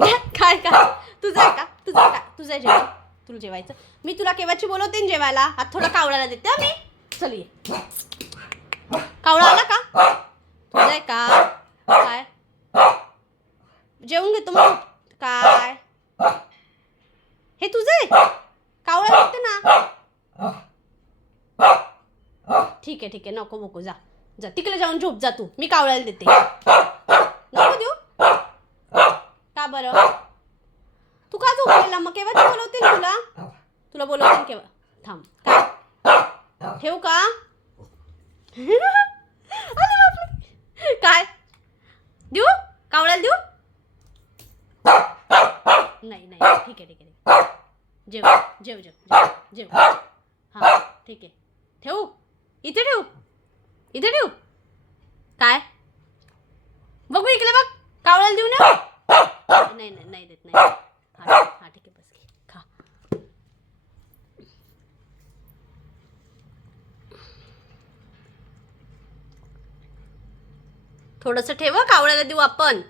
काय काय तुझं आहे का? तुझं काय? तुझं जेवण, तुला जेवायचं. मी तुला केव्हाची बोलवते ना जेवायला. आता थोडा कावळ्याला देते हं मी. चल ये. कावळा आला का? तुझं आहे का? काय जेवून घेतो मग. काय हे तुझं आहे? कावळा देते ना. ठीक आहे ठीक आहे, नको नको, जा जा तिकडे जाऊन झोप जा तू. मी कावळ्याला देते. नको देऊ. का बरं? तू का झोपलेला मग? केव्हाची बोलवते ना तुला. तुला बोलवते ना केव्हा. थांब. काय ठेवू का? अरे बापरे. काय देऊ? कावळ्याला देऊ? नाही नाही, ठीक आहे ठीक आहे. जेव जेव जेव जेव जेव. हां ठीक आहे. ठेवू? इथे ठेवू? इथे ठेवू? काय बघू इकडे बघ. कावळ्याला देऊ ना? नाही नाही नाही देत नाही. हां हां ठीक आहे, बस घे खा. थोडंसं ठेव, कावळ्याला देऊ आपण.